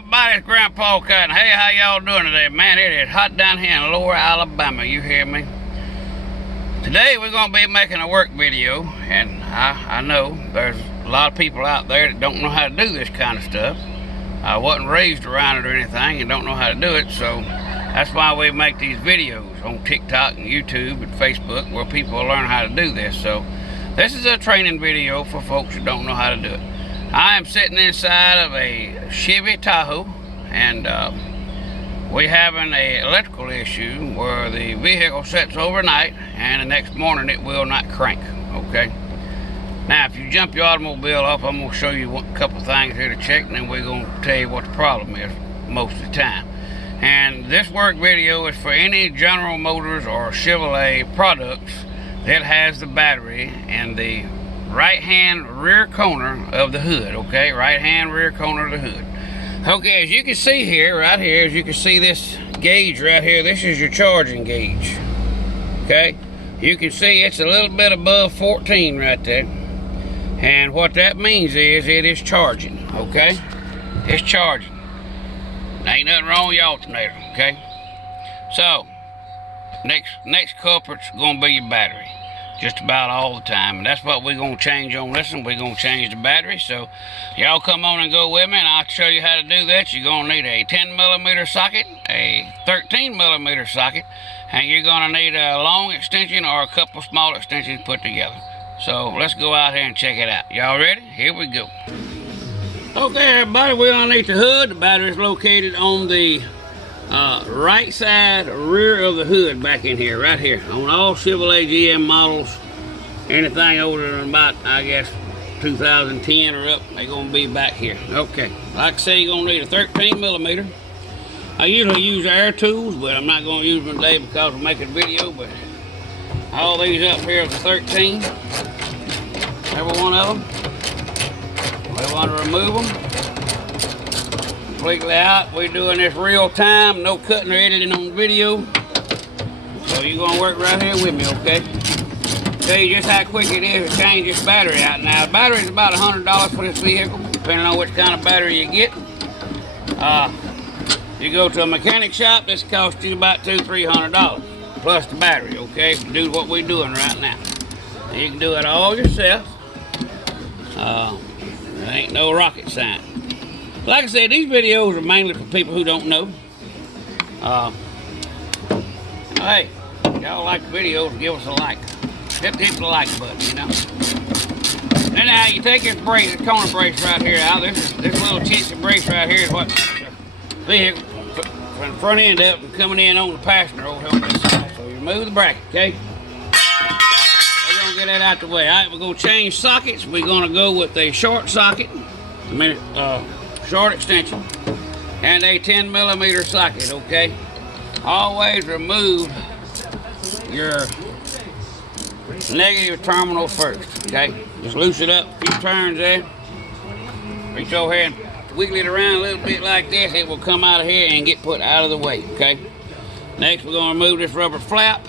everybody, it's Grandpa Cotton. Hey, how y'all doing today? Man, it is hot down here in Lower Alabama, you hear me? Today we're going to be making a work video, and I know there's a lot of people out there that don't know how to do this kind of stuff. I wasn't raised around it or anything and don't know how to do it, so that's why we make these videos on TikTok and YouTube and Facebook where people will learn how to do this. So this is a training video for folks who don't know how to do it. I am sitting inside of a Chevy Tahoe, and we're having an electrical issue where the vehicle sits overnight and the next morning it will not crank, okay? Now, if you jump your automobile off, I'm going to show you a couple things here to check, and then we're going to tell you what the problem is most of the time. And this work video is for any General Motors or Chevrolet products that has the battery in the right hand rear corner of the hood, okay? Right hand rear corner of the hood. Okay, as you can see here, right here, as you can see this gauge right here, this is your charging gauge, okay? You can see it's a little bit above 14 right there. And what that means is it is charging, okay? It's charging. Ain't nothing wrong with your alternator, okay? So, next culprit's gonna be your battery. Just about all the time, and that's what we're going to change on this one. We're going to change the battery, so y'all come on and go with me, and I'll show you how to do that. You're going to need a 10mm socket, a 13mm socket, and you're going to need a long extension or a couple small extensions put together. So let's go out here and check it out. Y'all ready? Here we go. Okay, everybody, we're underneath the hood. The battery is located on the right side rear of the hood back in here, right here. On all Chevrolet GM models, anything older than about, I guess, 2010 or up, they're going to be back here. Okay, like I say, you're going to need a 13mm. I usually use air tools, but I'm not going to use them today because I'm making a video, but all these up here are the 13. Every one of them. We want to remove them completely out. We're doing this real time, no cutting or editing on the video. So you're gonna work right here with me, okay? Tell you just how quick it is to change this battery out. Now, the battery is about $100 for this vehicle, depending on which kind of battery you get. You go to a mechanic shop, this costs you about $200-300 plus the battery, okay? To do what we're doing right now. You can do it all yourself. There ain't no rocket science. Like I said, these videos are mainly for people who don't know. Hey, y'all like the videos, give us a like. Hit the like button, you know. And now you take this brace, this corner brace right here out. This little chintzy brace right here is what the vehicle from the front end up and coming in on the passenger over here on this side. So you remove the bracket, okay? We're gonna get that out the way. All right, we're gonna change sockets. We're gonna go with a short socket. Short extension and a 10mm socket, okay? Always remove your negative terminal first, okay? Just loose it up a few turns there. Reach over here and wiggle it around a little bit like this. It will come out of here and get put out of the way, okay? Next, we're gonna remove this rubber flap.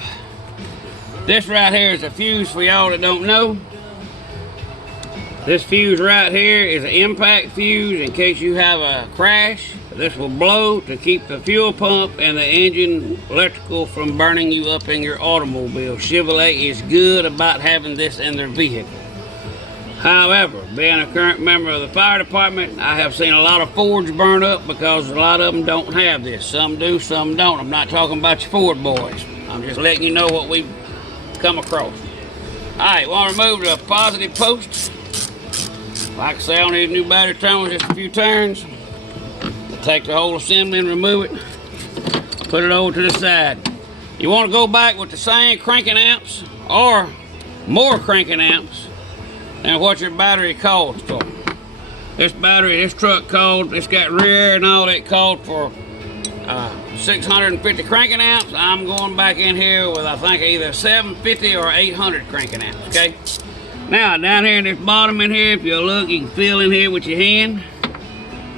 This right here is a fuse for y'all that don't know. This fuse right here is an impact fuse in case you have a crash. This will blow to keep the fuel pump and the engine electrical from burning you up in your automobile. Chevrolet is good about having this in their vehicle. However, being a current member of the fire department, I have seen a lot of Fords burn up because a lot of them don't have this. Some do, some don't. I'm not talking about your Ford boys. I'm just letting you know what we've come across. Alright, want to remove the positive post. Like I say, on these new battery terminals, just a few turns. Take the whole assembly and remove it. Put it over to the side. You want to go back with the same cranking amps or more cranking amps than what your battery calls for. This battery, this truck called, it's got rear and all that called for 650 cranking amps. I'm going back in here with, I think, either 750 or 800 cranking amps, okay? Now, down here in this bottom in here, if you look, you can feel in here with your hand,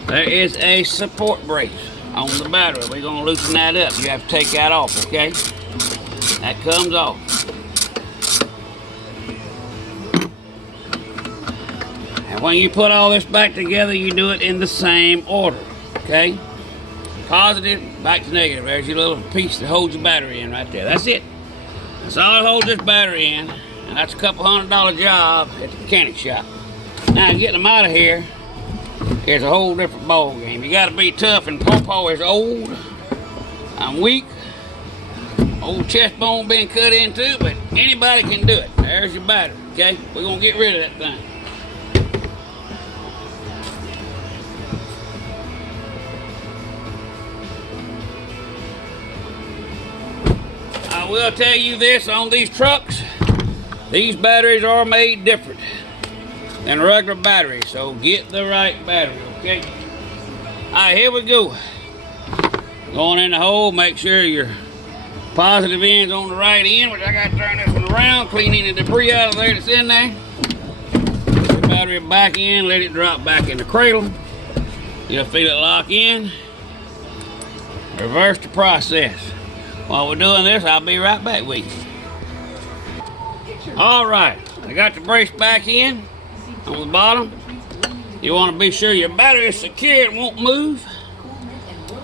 there is a support brace on the battery. We're going to loosen that up. You have to take that off, okay? That comes off. And when you put all this back together, you do it in the same order. Okay? Positive, back to negative. There's your little piece that holds your battery in right there. That's it. That's all it holds this battery in. And that's a couple $100 job at the mechanic shop. Now, getting them out of here is a whole different ball game. You got to be tough, and Pawpaw is old. I'm weak. Old chest bone being cut into, but anybody can do it. There's your battery, okay? We're going to get rid of that thing. I will tell you this, on these trucks, these batteries are made different than regular batteries, so get the right battery, okay? All right, here we go. Going in the hole, make sure your positive end's on the right end, which I got to turn this one around, clean any debris out of there that's in there. Put the battery back in, let it drop back in the cradle. You'll feel it lock in. Reverse the process. While we're doing this, I'll be right back with you. All right, I got the brace back in on the bottom. You want to be sure your battery is secure and won't move.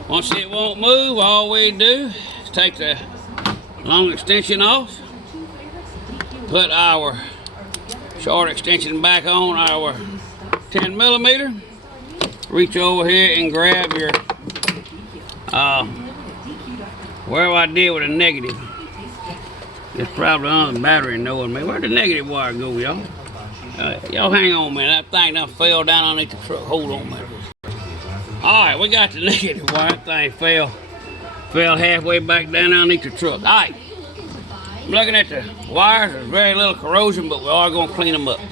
Once it won't move, all we do is take the long extension off, put our short extension back on our 10 millimeter, reach over here and grab your where I did with a negative. It's probably on the battery knowing me. Where'd the negative wire go, y'all? Y'all hang on, man. That thing done fell down underneath the truck. Hold on, man. All right, we got the negative wire. That thing fell halfway back down underneath the truck. All right. I'm looking at the wires. There's very little corrosion, but we are going to clean them up. All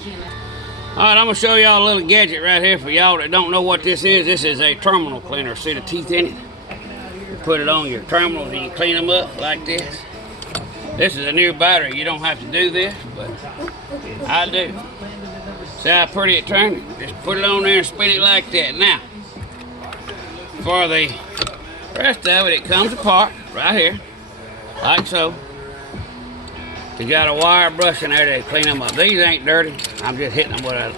right, I'm going to show y'all a little gadget right here for y'all that don't know what this is. This is a terminal cleaner. See the teeth in it? You put it on your terminals and you clean them up like this. This is a new battery. You don't have to do this, but I do. See how pretty it turned? Just put it on there and spin it like that. Now, for the rest of it, it comes apart right here, like so. You got a wire brush in there to clean them up. These ain't dirty. I'm just hitting them with a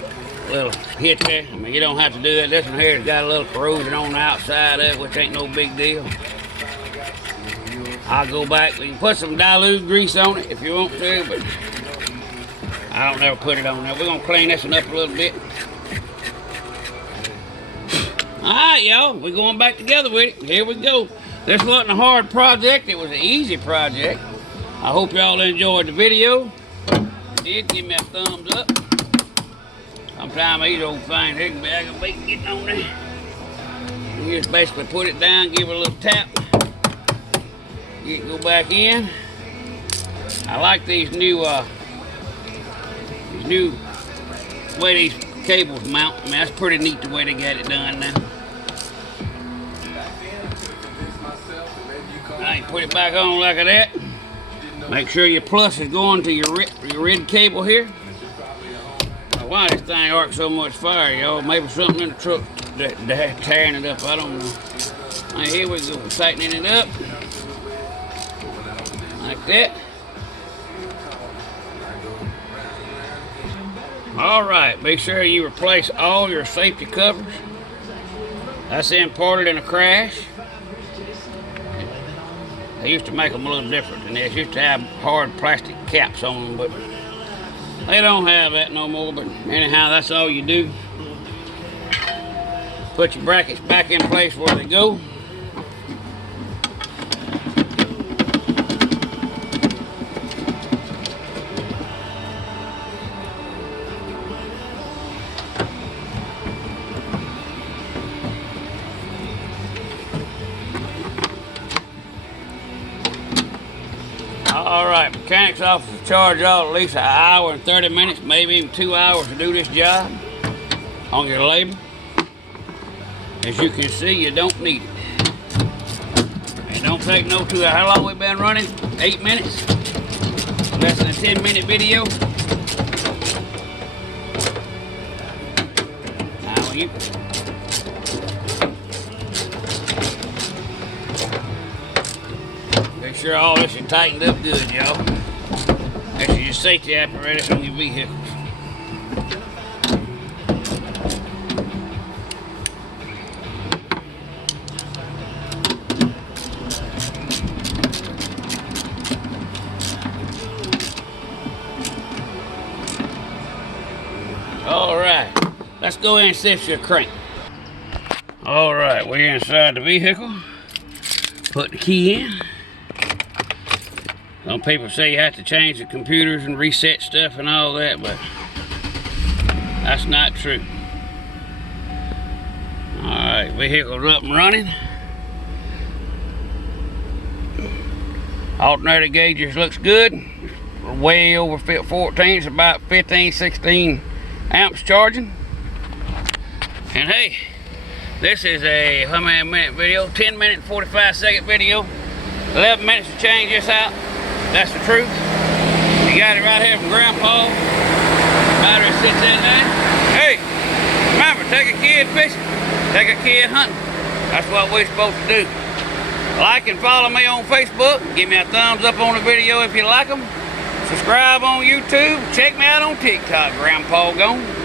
little hit there. I mean, you don't have to do that. This one here has got a little corrosion on the outside of it, which ain't no big deal. I'll go back. We can put some dilute grease on it if you want to, but I don't never put it on there. We're going to clean this one up a little bit. All right, y'all. We're going back together with it. Here we go. This wasn't a hard project. It was an easy project. I hope y'all enjoyed the video. If you did, give me a thumbs up. Sometimes these old things, they can be getting on there. You just basically put it down, give it a little tap. Get it go back in. I like these new way these cables mount. I mean, that's pretty neat the way they got it done now. Alright, put it back on like that. Make sure your plus is going to your red cable here. Why this thing arcs so much fire, y'all? Maybe something in the truck that tearing it up. I don't know. Alright, here we go. Tightening it up. Like that. Alright, be sure you replace all your safety covers. That's imported in a crash. They used to make them a little different than this. Used to have hard plastic caps on them, but they don't have that no more. But anyhow, that's all you do. Put your brackets back in place where they go. Alright, mechanics office charge y'all at least an hour and 30 minutes, maybe even 2 hours to do this job on your labor. As you can see, you don't need it. It don't take no 2 hours. How long we been running? 8 minutes? Less than a 10-minute video. Now when you make sure all this is tightened up good, y'all. This is your safety apparatus on your vehicles. go in and set your crank. All right, we're inside the vehicle. Put the key in. Some people say you have to change the computers and reset stuff and all that, but that's not true. All right, vehicle's up and running. Alternator gauges looks good. Way over 14, it's about 15, 16 amps charging. And hey, this is a how many minute video? 10 minute, 45 second video. 11 minutes to change this out. That's the truth. You got it right here from Grandpa. Battery sits in there. Hey, remember, take a kid fishing, take a kid hunting. That's what we're supposed to do. Like and follow me on Facebook. Give me a thumbs up on the video if you like them. Subscribe on YouTube. Check me out on TikTok. Grandpa Gone.